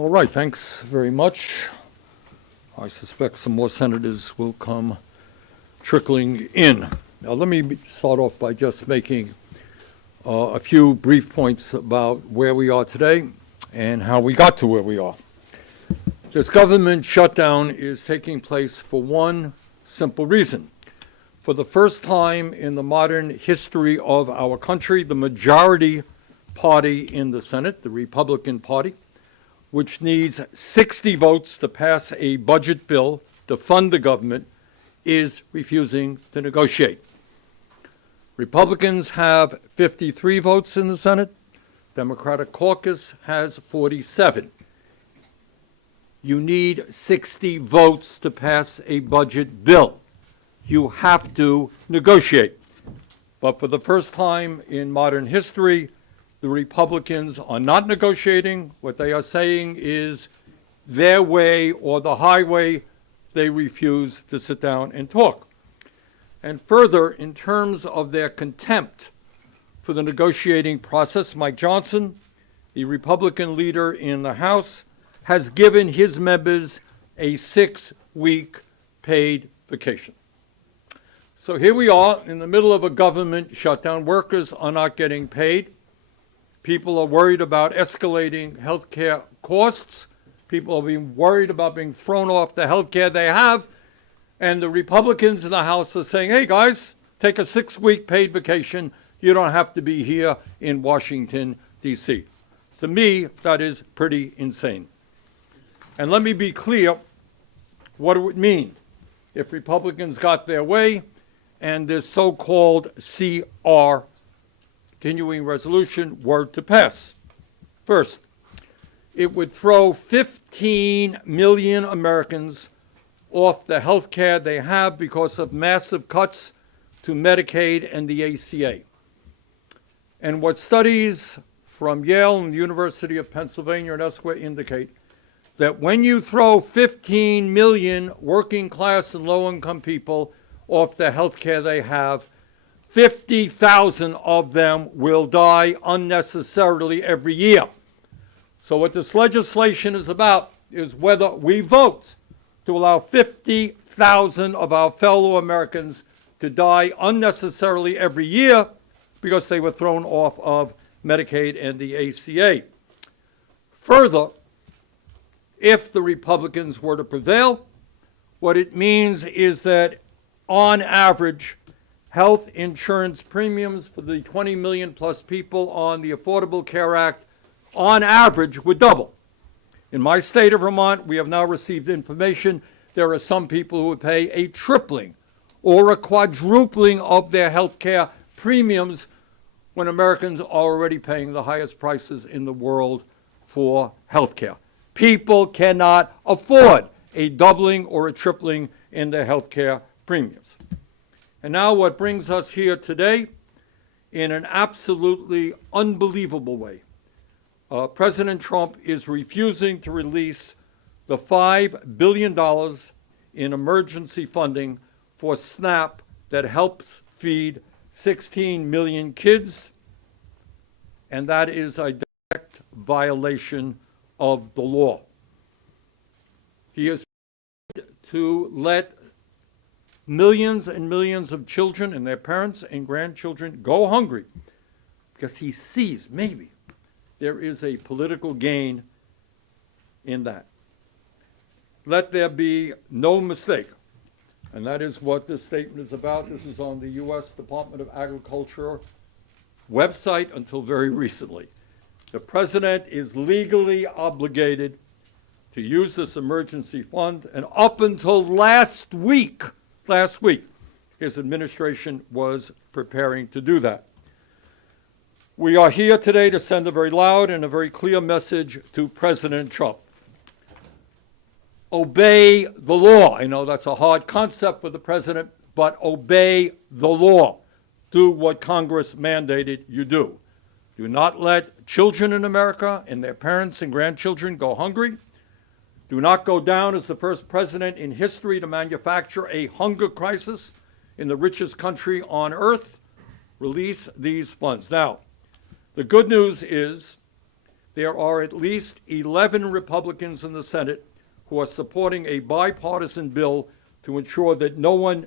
All right, thanks very much. I suspect some more senators will come trickling in. Now, let me start off by just making a few brief points about where we are today and how we got to where we are. This government shutdown is taking place for one simple reason. For the first time in the modern history of our country, the majority party in the Senate, the Republican Party, which needs 60 votes to pass a budget bill to fund the government, is refusing to negotiate. Republicans have 53 votes in the Senate. Democratic caucus has 47. You need 60 votes to pass a budget bill. You have to negotiate. But for the first time in modern history, the Republicans are not negotiating. What they are saying is their way or the highway. They refuse to sit down and talk. And further, in terms of their contempt for the negotiating process, Mike Johnson, the Republican leader in the House, has given his members a 6-week paid vacation. So here we are in the middle of a government shutdown. Workers are not getting paid. People are worried about escalating health care costs. People are being worried about being thrown off the health care they have. And the Republicans in the House are saying, hey guys, take a 6-week paid vacation. You don't have to be here in Washington, D.C. To me, that is pretty insane. And let me be clear what it would mean if Republicans got their way and this so-called CR, continuing resolution, were to pass. First, it would throw 15 million Americans off the health care they have because of massive cuts to Medicaid and the ACA. And what studies from Yale and the University of Pennsylvania and elsewhere indicate that when you throw 15 million working class and low-income people off the health care they have, 50,000 of them will die unnecessarily every year. So what this legislation is about is whether we vote to allow 50,000 of our fellow Americans to die unnecessarily every year because they were thrown off of Medicaid and the ACA. Further, if the Republicans were to prevail, what it means is that on average, health insurance premiums for the 20 million plus people on the Affordable Care Act on average would double. In my state of Vermont, we have now received information there are some people who would pay a tripling or a quadrupling of their health care premiums when Americans are already paying the highest prices in the world for health care. People cannot afford a doubling or a tripling in their health care premiums. And now what brings us here today, in an absolutely unbelievable way, President Trump is refusing to release the $5 billion in emergency funding for SNAP that helps feed 16 million kids, and that is a direct violation of the law. He is to let millions and millions of children and their parents and grandchildren go hungry because he sees maybe there is a political gain in that. Let there be no mistake, and that is what this statement is about. This is on the U.S. Department of Agriculture website until very recently. The president is legally obligated to use this emergency fund, and up until last week, his administration was preparing to do that. We are here today to send a very loud and a very clear message to President Trump. Obey the law. I know that's a hard concept for the president, but obey the law. Do what Congress mandated you do. Do not let children in America and their parents and grandchildren go hungry. Do not go down as the first president in history to manufacture a hunger crisis in the richest country on earth. Release these funds. Now, the good news is there are at least 11 Republicans in the Senate who are supporting a bipartisan bill to ensure that no one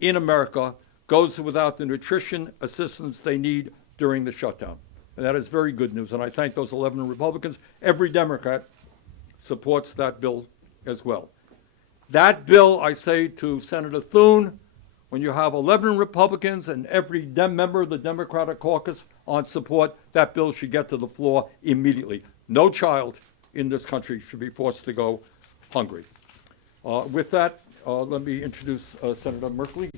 in America goes without the nutrition assistance they need during the shutdown. And that is very good news, and I thank those 11 Republicans. Every Democrat supports that bill as well. That bill, I say to Senator Thune, when you have 11 Republicans and every member of the Democratic caucus on support, that bill should get to the floor immediately. No child in this country should be forced to go hungry. With that, let me introduce Senator Merkley.